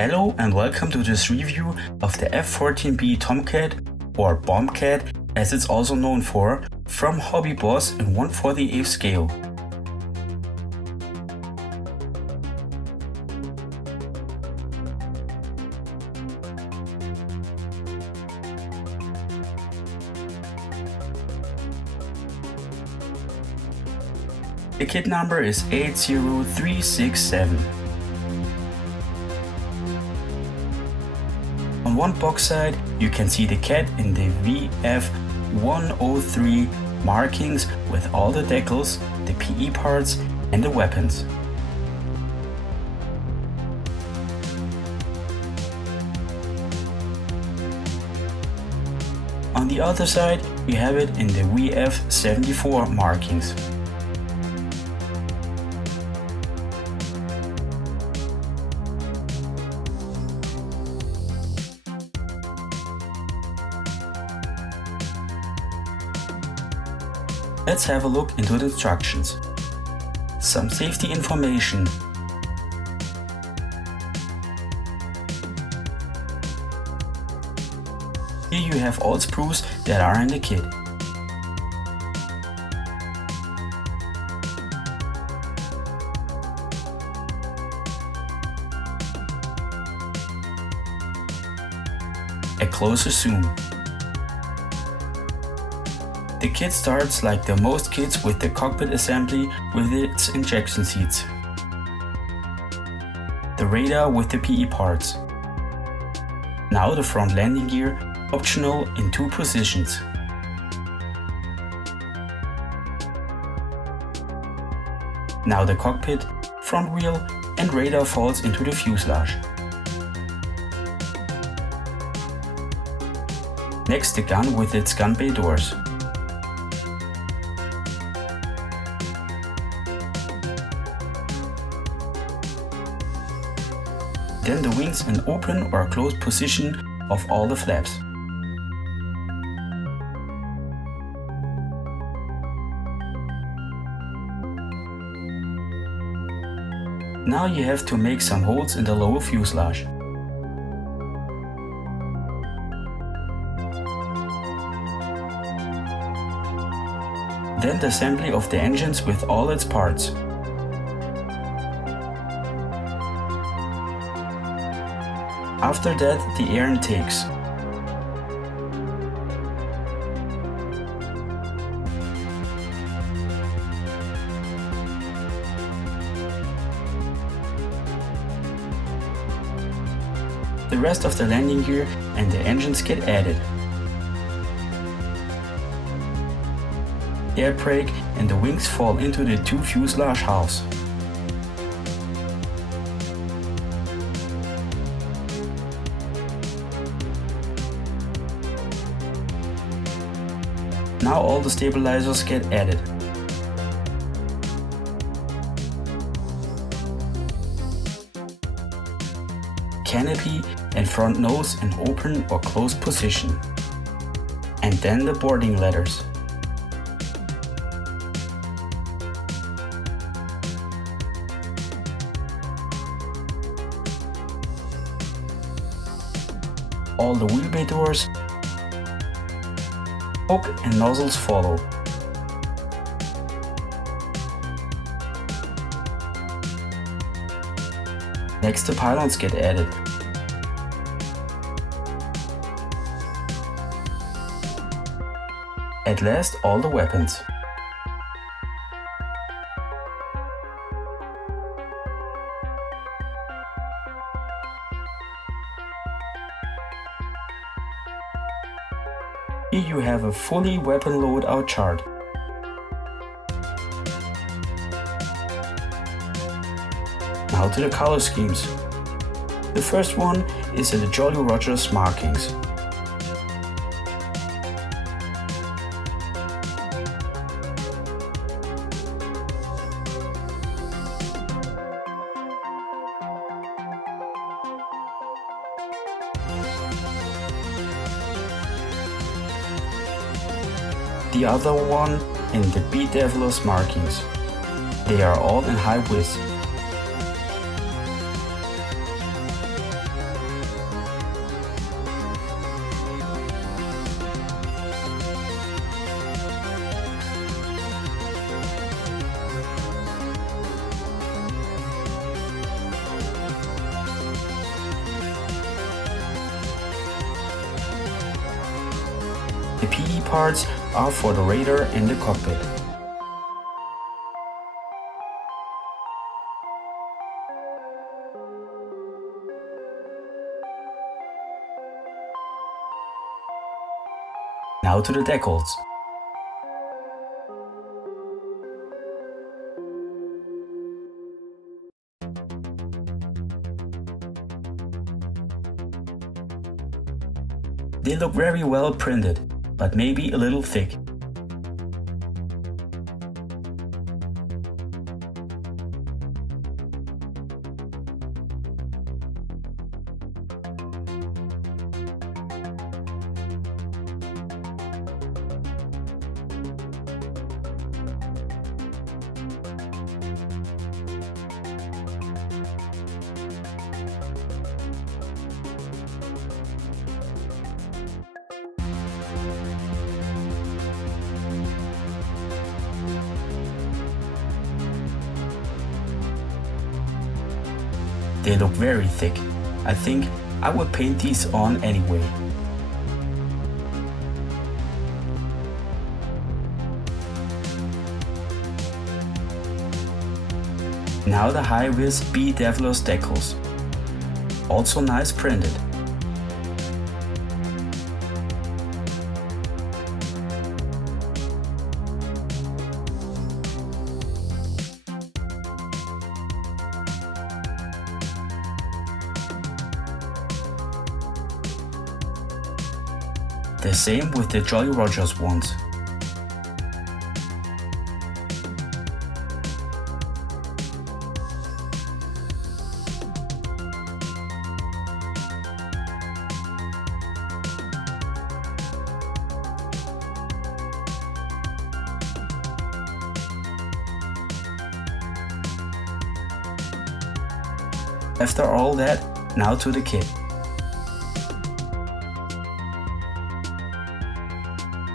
Hello and welcome to this review of the F14B Tomcat, or Bombcat as it's also known for, from Hobby Boss in 1/48 scale. The kit number is 80367. On one box side you can see the cat in the VF103 markings with all the decals, the PE parts and the weapons. On the other side we have it in the VF74 markings. Let's have a look into the instructions. Some safety information. Here you have all sprues that are in the kit. A closer zoom. The kit starts like the most kits with the cockpit assembly with its injection seats. The radar with the PE parts. Now the front landing gear, optional in 2 positions. Now the cockpit, front wheel and radar falls into the fuselage. Next the gun with its gun bay doors. Then the wings in open or closed position of all the flaps. Now you have to make some holes in the lower fuselage. Then the assembly of the engines with all its parts. After that, the air intakes. The rest of the landing gear and the engines get added. Air brake and the wings fall into the 2 fuselage halves. Now all the stabilizers get added. Canopy and front nose in open or closed position. And then the boarding ladders. All the wheel bay doors, hook and nozzles follow. Next the pylons get added. At last all the weapons. Here you have a fully weapon loadout chart. Now to the color schemes. The first one is the Jolly Rogers markings. The other one in the Bedevilous markings. They are all in high width. The PE parts are for the radar and the cockpit. Now to the decals. They look very well printed, but maybe a little thick. They look very thick. I think I would paint these on anyway. Now the high-vis B Devilos decals. Also nice printed. The same with the Jolly Rogers ones. After all that, now to the kit.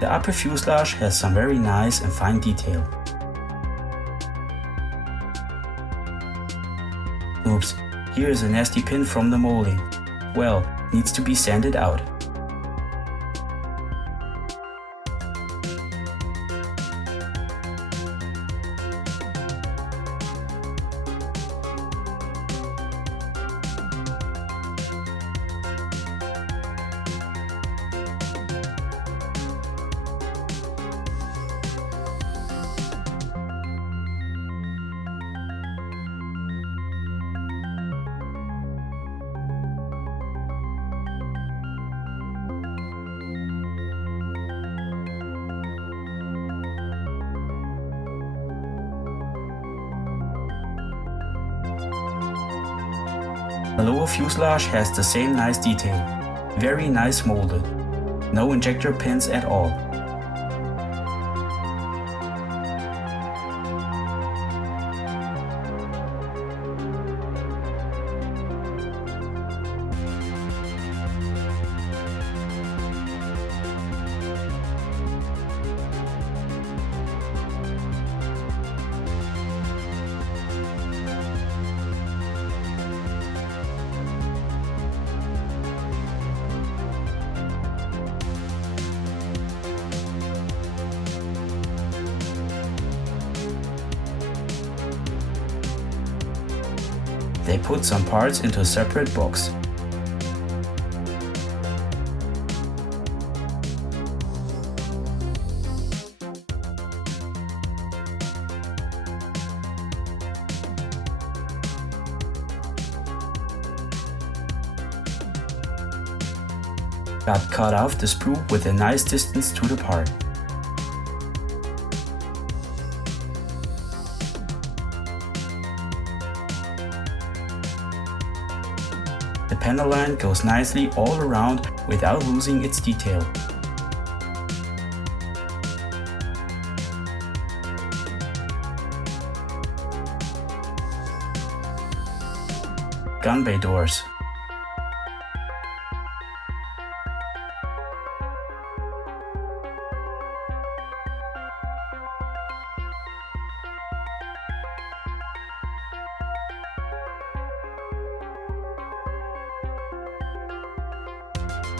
The upper fuselage has some very nice and fine detail. Oops, here is a nasty pin from the molding. Well, needs to be sanded out. The lower fuselage has the same nice detail, very nice molded, no injector pins at all. They put some parts into a separate box. Got cut off the sprue with a nice distance to the part. The panel line goes nicely all around without losing its detail. Gun bay doors.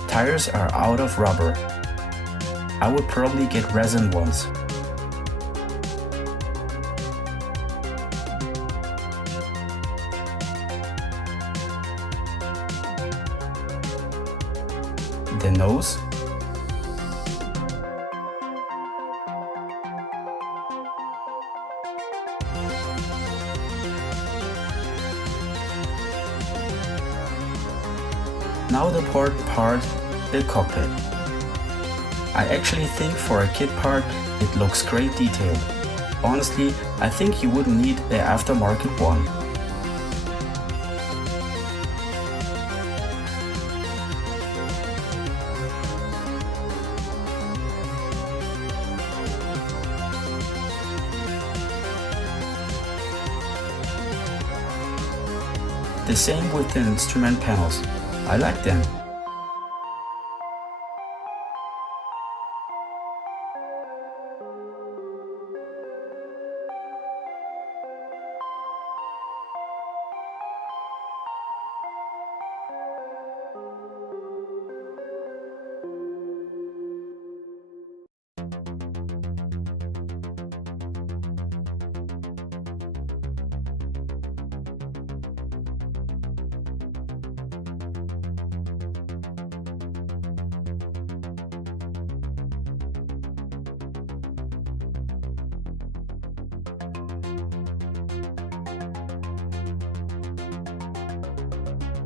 Tires are out of rubber. I would probably get resin ones. The nose, now the important part, the cockpit. I actually think for a kit part it looks great detailed. Honestly, I think you wouldn't need the aftermarket one. The same with the instrument panels. I like them.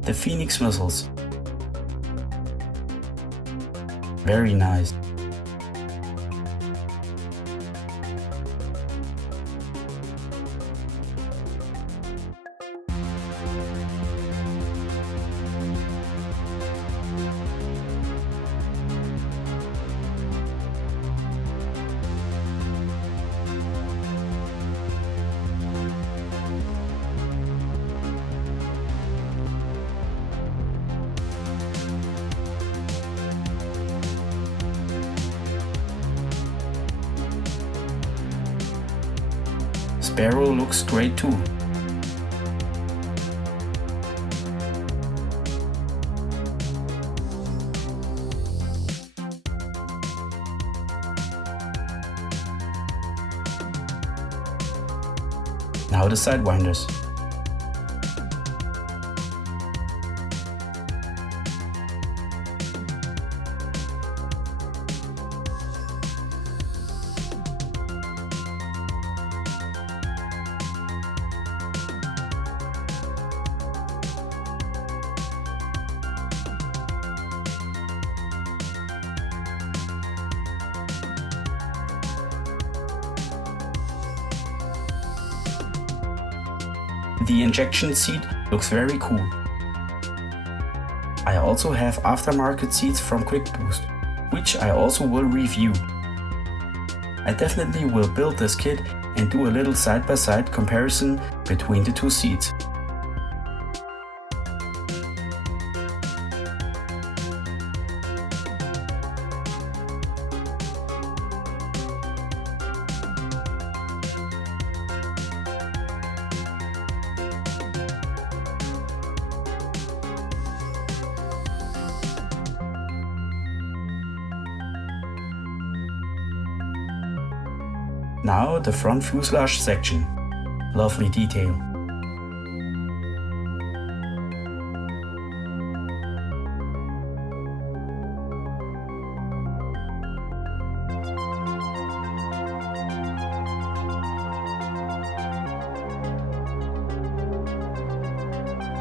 The Phoenix missiles. Very nice. Sparrow looks great too. Now the sidewinders. The injection seat looks very cool. I also have aftermarket seats from Quickboost, which I also will review. I definitely will build this kit and do a little side-by-side comparison between the two seats. Now the front fuselage section. Lovely detail.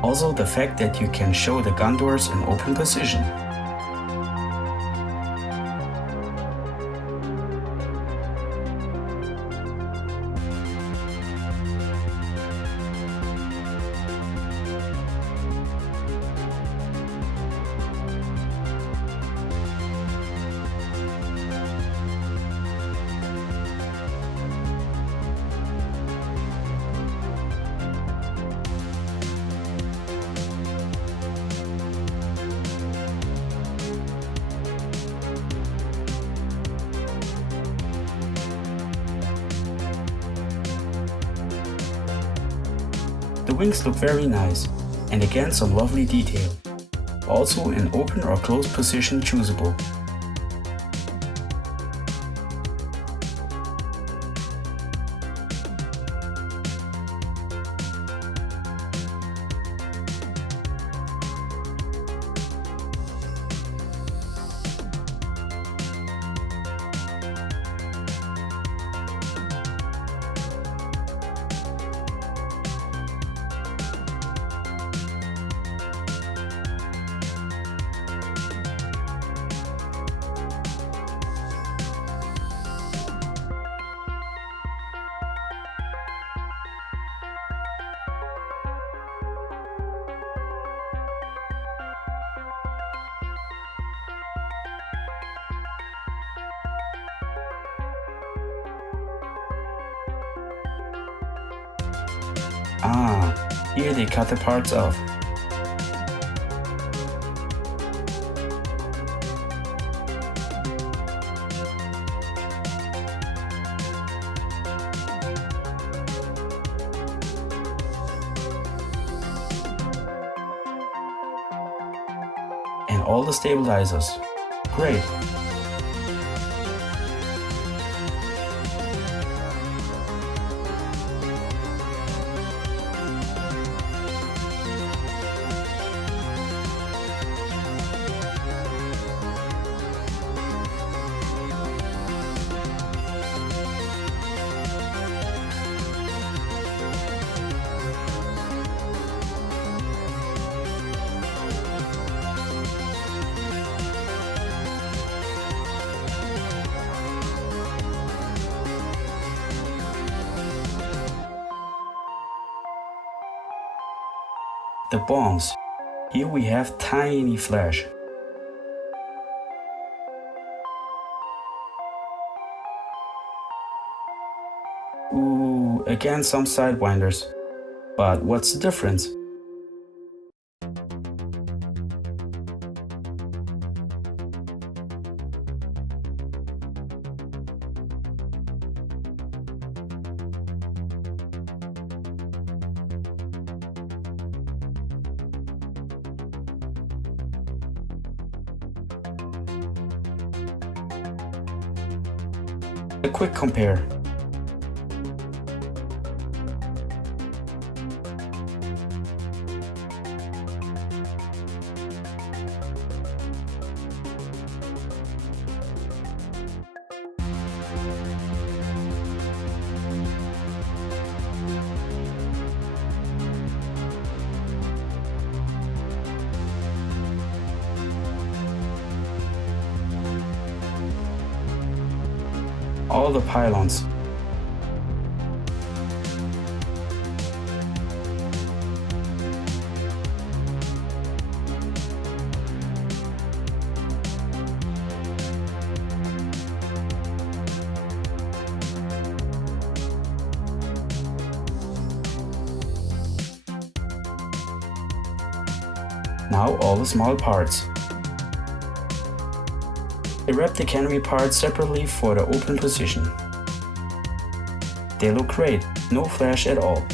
Also the fact that you can show the gun doors in open position. The wings look very nice, and again some lovely detail. Also in open or closed position choosable. Ah, here they cut the parts off. And all the stabilizers. Great! The bombs. Here we have tiny flash. Ooh, again some sidewinders. But what's the difference? A quick compare. All the pylons. Now all the small parts. I wrap the canopy parts separately for the open position. They look great, no flash at all.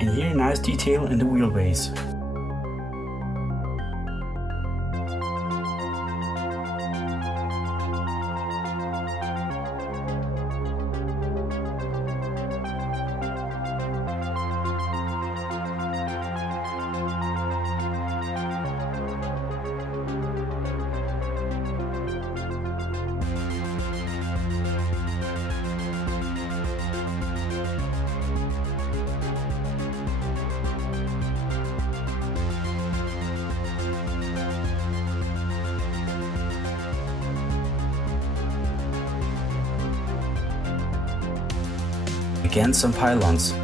And here nice detail in the wheelbase. Again some pylons.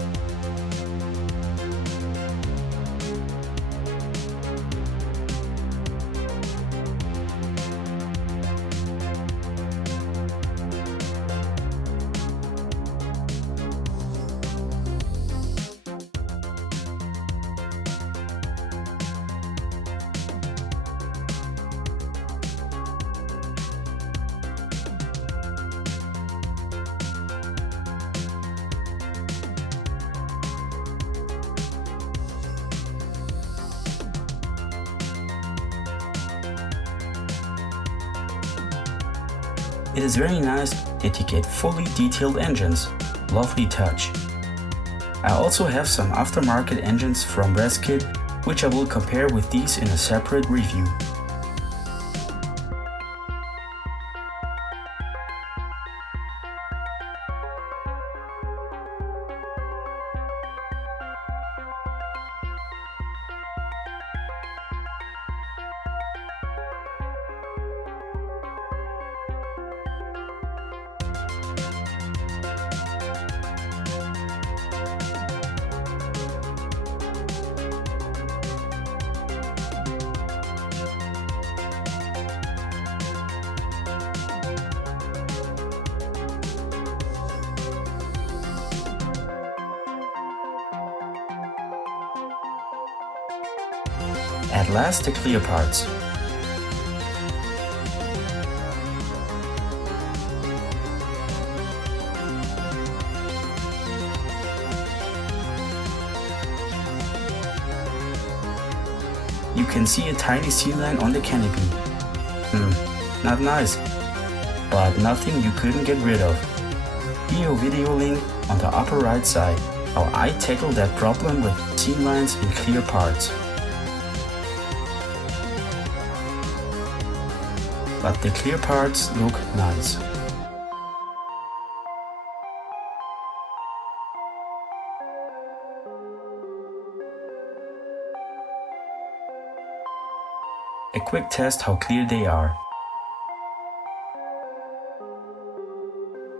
It is very nice that you get fully detailed engines. Lovely touch. I also have some aftermarket engines from Kit, which I will compare with these in a separate review. At last, the clear parts. You can see a tiny seal line on the canopy. Not nice, but nothing you couldn't get rid of. Here a video link on the upper right side, how I tackled that problem with seal lines in clear parts. But the clear parts look nice. A quick test how clear they are.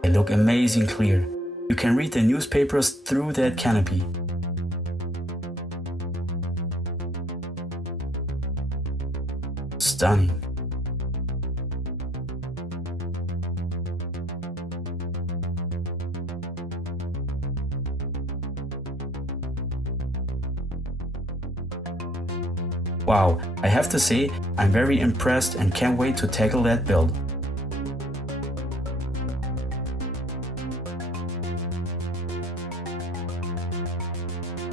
They look amazing clear. You can read the newspapers through that canopy. Stunning. Wow, I have to say, I'm very impressed and can't wait to tackle that build.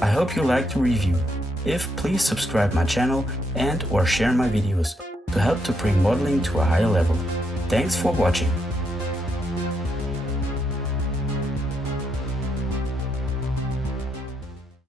I hope you liked the review. If, please subscribe my channel and or share my videos to help to bring modeling to a higher level. Thanks for watching.